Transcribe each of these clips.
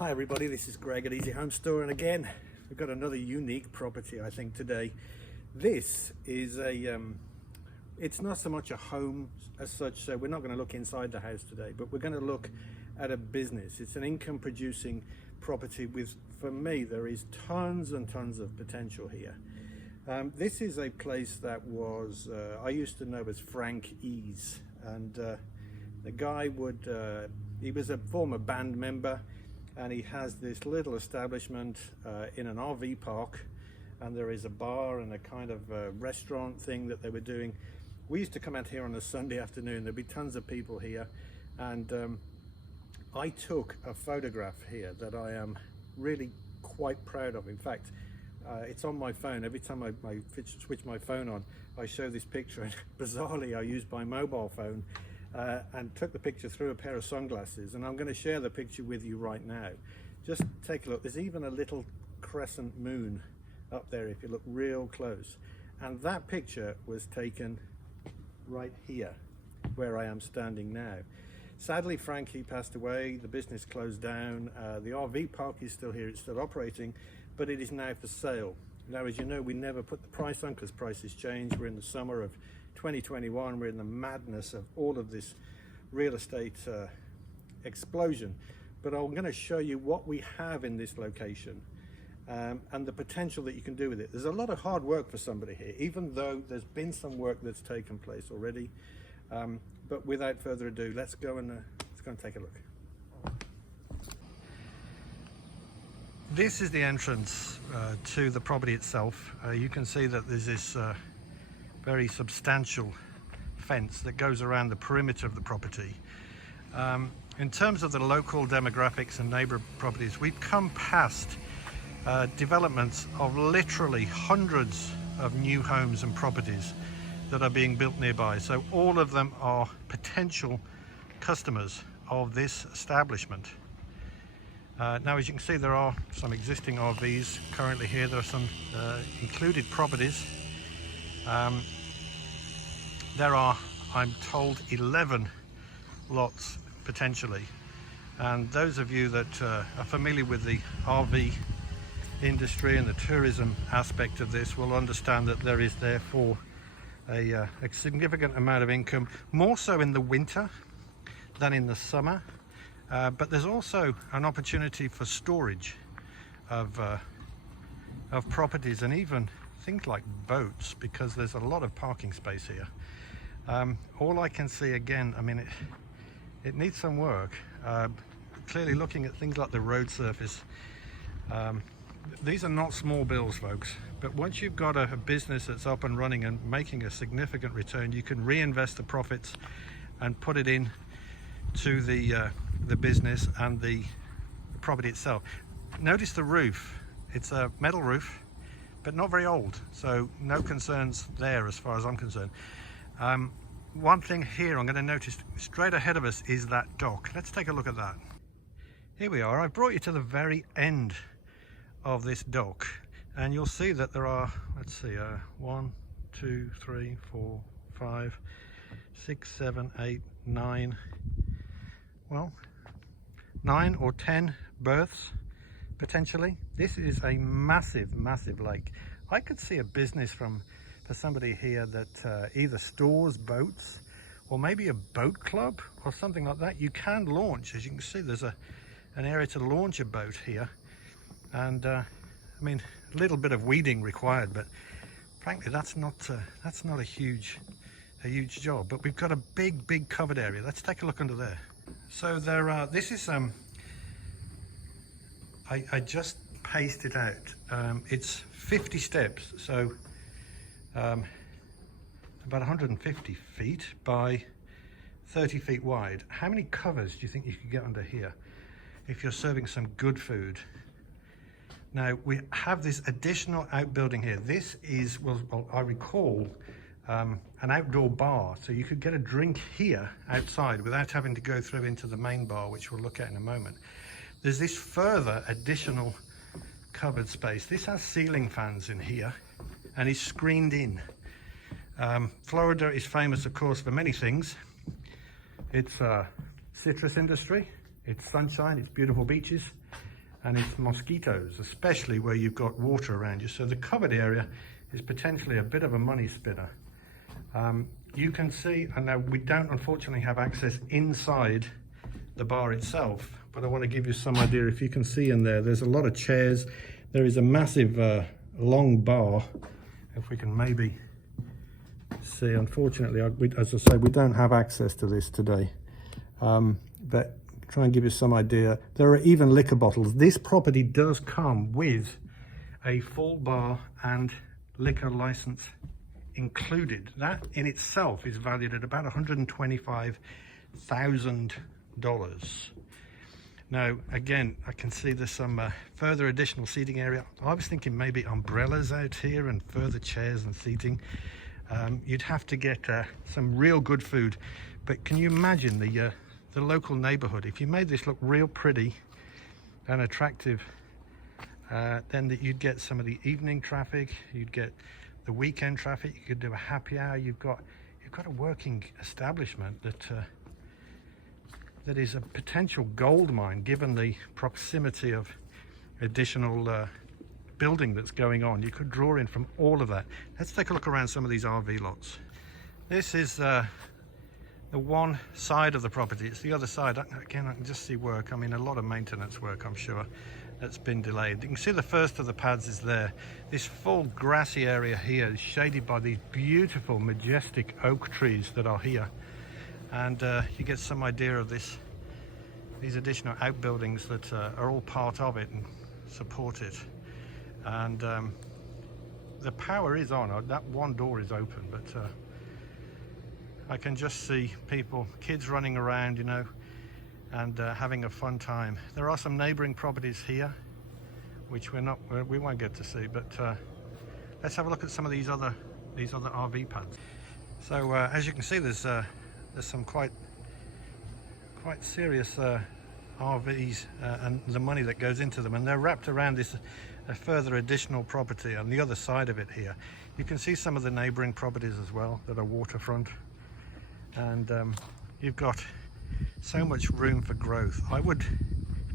Hi everybody, this is Greg at Easy Home Store, and again we've got another unique property I think today. This is it's not so much a home as such, so we're not going to look inside the house today, but we're going to look at a business. It's an income producing property with, for me, there is tons and tons of potential here. This is a place that was, I used to know as Frank E's, and the guy he was a former band member, and he has this little establishment in an RV park, and there is a bar and a kind of restaurant thing that they were doing. We used to come out here on a Sunday afternoon, there'd be tons of people here, and I took a photograph here that I am really quite proud of. In fact, it's on my phone. Every time I switch my phone on, I show this picture, and bizarrely I used my mobile phone and took the picture through a pair of sunglasses, and I'm going to share the picture with you right now. Just take a look. There's even a little crescent moon up there if you look real close, and that picture was taken right here where I am standing now. Sadly, Frankie passed away, the business closed down. The RV park is still here, it's still operating, but it is now for sale. Now, as you know, we never put the price on because prices change. We're in the summer of 2021, we're in the madness of all of this real estate explosion, but I'm going to show you what we have in this location and the potential that you can do with it. There's a lot of hard work for somebody here, even though there's been some work that's taken place already, but without further ado, let's go and take a look. This is the entrance to the property itself. You can see that there's this very substantial fence that goes around the perimeter of the property. In terms of the local demographics and neighbour properties, we've come past developments of literally hundreds of new homes and properties that are being built nearby. So all of them are potential customers of this establishment. Now, as you can see, there are some existing RVs currently here. There are some included properties. There are, I'm told, 11 lots potentially, and those of you that are familiar with the RV industry and the tourism aspect of this will understand that there is therefore a significant amount of income, more so in the winter than in the summer, but there's also an opportunity for storage of properties and even things like boats, because there's a lot of parking space here. All I can see, again, I mean, it needs some work. Clearly looking at things like the road surface, these are not small bills, folks, but once you've got a business that's up and running and making a significant return, you can reinvest the profits and put it in to the business and the property itself. Notice the roof. It's a metal roof, but not very old, so no concerns there as far as I'm concerned. One thing here I'm going to notice straight ahead of us is that dock. Let's take a look at that. Here we are. I've brought you to the very end of this dock, and you'll see that there are, let's see, 1, 2, 3, 4, 5, 6, 7, 8, 9, well, 9 or 10 berths potentially. This is a massive lake. I could see a business for somebody here that either stores boats or maybe a boat club or something like that. You can launch, as you can see, there's an area to launch a boat here, and I mean, a little bit of weeding required, but frankly that's not a huge job. But we've got a big covered area. Let's take a look under there. So there are, this is I just paced it out. It's 50 steps, so about 150 feet by 30 feet wide. How many covers do you think you could get under here if you're serving some good food? Now, we have this additional outbuilding here. This is, well, I recall, an outdoor bar, so you could get a drink here outside without having to go through into the main bar, which we'll look at in a moment. There's this further additional covered space. This has ceiling fans in here and is screened in. Florida is famous, of course, for many things. It's a citrus industry, It's sunshine, it's beautiful beaches, and it's mosquitoes, especially where you've got water around you. So the covered area is potentially a bit of a money spinner. You can see, and now we don't unfortunately have access inside the bar itself, but I want to give you some idea. If you can see in there, there's a lot of chairs. There is a massive long bar. If we can maybe see, unfortunately, as I say, we don't have access to this today, but try and give you some idea. There are even liquor bottles. This property does come with a full bar and liquor license included. That in itself is valued at about $125,000. Now, again, I can see there's some further additional seating area. I was thinking maybe umbrellas out here and further chairs and seating. You'd have to get some real good food, but can you imagine the local neighborhood? If you made this look real pretty and attractive, then you'd get some of the evening traffic, you'd get the weekend traffic, you could do a happy hour. You've got a working establishment that is a potential gold mine, given the proximity of additional building that's going on. You could draw in from all of that. Let's take a look around some of these RV lots. This is the one side of the property. It's the other side. Again, I can just see work. I mean, a lot of maintenance work, I'm sure, that's been delayed. You can see the first of the pads is there. This full grassy area here is shaded by these beautiful, majestic oak trees that are here. And you get some idea of these additional outbuildings that are all part of it and support it. And the power is on. That one door is open, but I can just see people, kids running around, you know, and having a fun time. There are some neighboring properties here, which we won't get to see, but let's have a look at some of these other RV pads. So as you can see, there's some quite serious RVs and the money that goes into them, and they're wrapped around this further additional property on the other side of it here. You can see some of the neighboring properties as well that are waterfront, and you've got so much room for growth. I would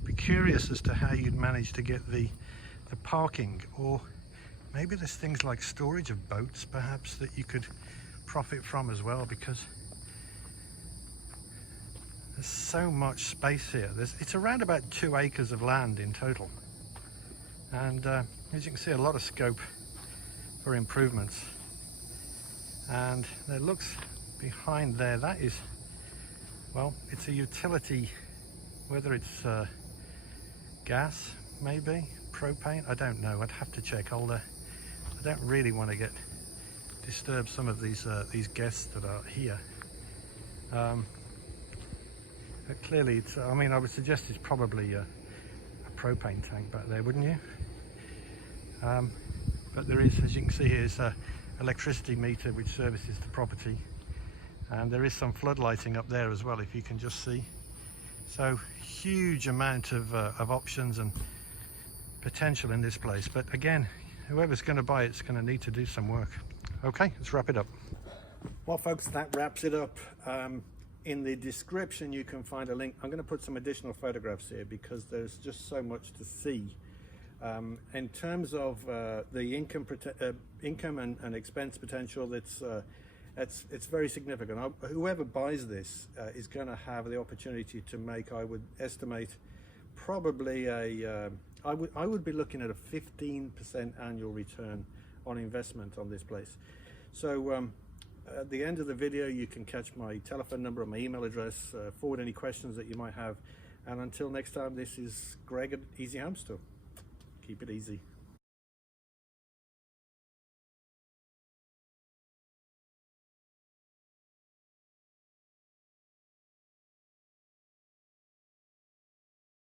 be curious as to how you'd manage to get the parking, or maybe there's things like storage of boats perhaps that you could profit from as well, because there's so much space here. It's around about 2 acres of land in total, and as you can see, a lot of scope for improvements. And it looks behind there, that is, well, it's a utility, whether it's gas, maybe propane, I don't know. I'd have to check. I don't really want to disturb some of these guests that are here. But clearly, I mean, I would suggest it's probably a propane tank back there, wouldn't you? But there is, as you can see here, is an electricity meter which services the property, and there is some floodlighting up there as well, if you can just see. So huge amount of options and potential in this place. But again, whoever's going to buy it's going to need to do some work. Okay, let's wrap it up. Well, folks, that wraps it up. In the description you can find a link. I'm going to put some additional photographs here because there's just so much to see. In terms of the income and expense potential, it's very significant. Whoever buys this is going to have the opportunity to make, I would estimate, probably I would be looking at a 15% annual return on investment on this place. So at the end of the video, you can catch my telephone number and my email address, forward any questions that you might have. And until next time, this is Greg at Easy Home Store. Keep it easy.